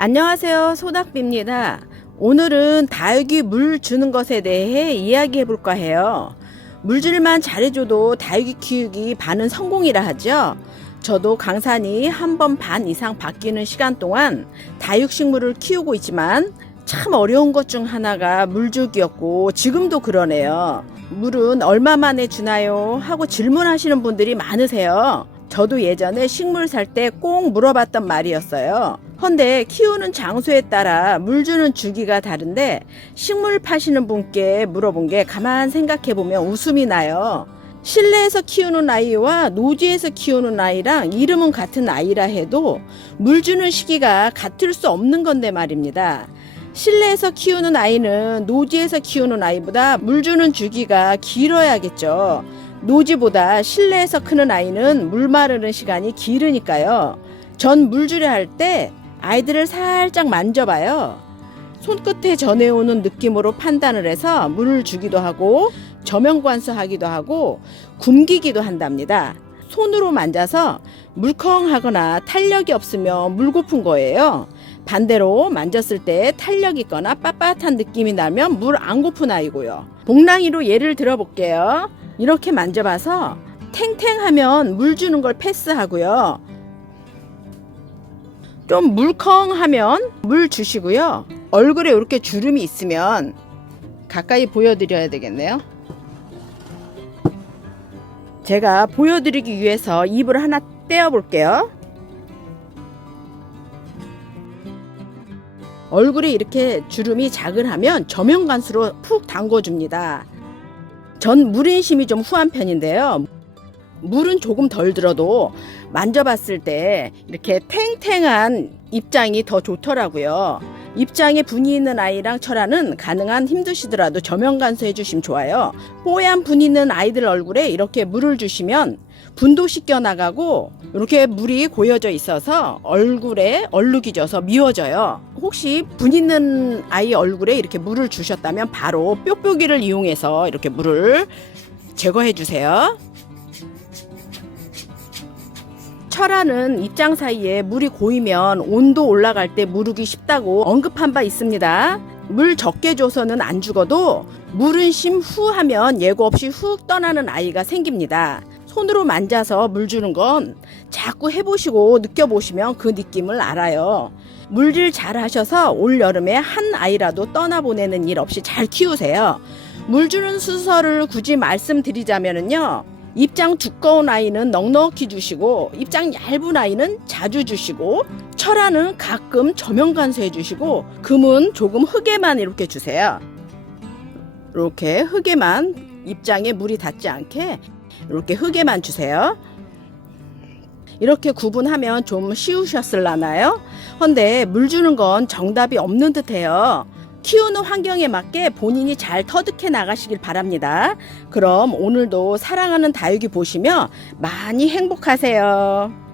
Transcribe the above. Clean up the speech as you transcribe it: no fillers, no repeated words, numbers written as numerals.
안녕하세요, 소닥비입니다. 오늘은 다육이 물 주는 것에 대해 이야기해 볼까 해요. 물질만 잘해줘도 다육이 키우기 반은 성공이라 하죠. 저도 강산이 한 번 반 이상 바뀌는 시간 동안 다육식물을 키우고 있지만 참 어려운 것 중 하나가 물주기였고 지금도 그러네요. 물은 얼마 만에 주나요? 하고 질문하시는 분들이 많으세요. 저도 예전에 식물 살 때 꼭 물어봤던 말이었어요. 헌데 키우는 장소에 따라 물 주는 주기가 다른데 식물 파시는 분께 물어본 게 가만 생각해 보면 웃음이 나요. 실내에서 키우는 아이와 노지에서 키우는 아이랑 이름은 같은 아이라 해도 물 주는 시기가 같을 수 없는 건데 말입니다. 실내에서 키우는 아이는 노지에서 키우는 아이보다 물 주는 주기가 길어야겠죠. 노지보다 실내에서 크는 아이는 물 마르는 시간이 길으니까요. 전 물주려 할 때 아이들을 살짝 만져봐요. 손끝에 전해오는 느낌으로 판단을 해서 물을 주기도 하고 저면 관수하기도 하고 굶기기도 한답니다. 손으로 만져서 물컹하거나 탄력이 없으면 물고픈 거예요. 반대로 만졌을 때 탄력 있거나 빳빳한 느낌이 나면 물 안 고픈 아이고요. 복랑이로 예를 들어볼게요. 이렇게 만져봐서 탱탱하면 물 주는 걸 패스하고요. 좀 물컹하면 물 주시고요. 얼굴에 이렇게 주름이 있으면 가까이 보여드려야 되겠네요. 제가 보여드리기 위해서 잎을 하나 떼어 볼게요. 얼굴에 이렇게 주름이 자글하면 저면관수로 푹 담궈줍니다. 전 물인심이 좀 후한 편인데요. 물은 조금 덜 들어도 만져봤을 때 이렇게 탱탱한 입장이 더 좋더라고요. 입장에 분이 있는 아이랑 철화는 가능한 힘드시더라도 저면 간수해 주시면 좋아요. 뽀얀 분 있는 아이들 얼굴에 이렇게 물을 주시면 분도 씻겨 나가고 이렇게 물이 고여져 있어서 얼굴에 얼룩이 져서 미워져요. 혹시 분 있는 아이 얼굴에 이렇게 물을 주셨다면 바로 뾱뾱이를 이용해서 이렇게 물을 제거해 주세요. 철화는 입장 사이에 물이 고이면 온도 올라갈 때 무르기 쉽다고 언급한 바 있습니다. 물 적게 줘서는 안 죽어도 물은 심 후 하면 예고 없이 훅 떠나는 아이가 생깁니다. 손으로 만져서 물 주는 건 자꾸 해보시고 느껴보시면 그 느낌을 알아요. 물질 잘 하셔서 올 여름에 한 아이라도 떠나보내는 일 없이 잘 키우세요. 물 주는 순서를 굳이 말씀드리자면요. 입장 두꺼운 아이는 넉넉히 주시고 입장 얇은 아이는 자주 주시고 철화는 가끔 저면 간수해 주시고 금은 조금 흙에만 이렇게 주세요. 이렇게 흙에만 입장에 물이 닿지 않게 이렇게 흙에만 주세요. 이렇게 구분하면 좀 쉬우셨을라나요? 헌데 물 주는 건 정답이 없는 듯해요. 키우는 환경에 맞게 본인이 잘 터득해 나가시길 바랍니다. 그럼 오늘도 사랑하는 다육이 보시며 많이 행복하세요.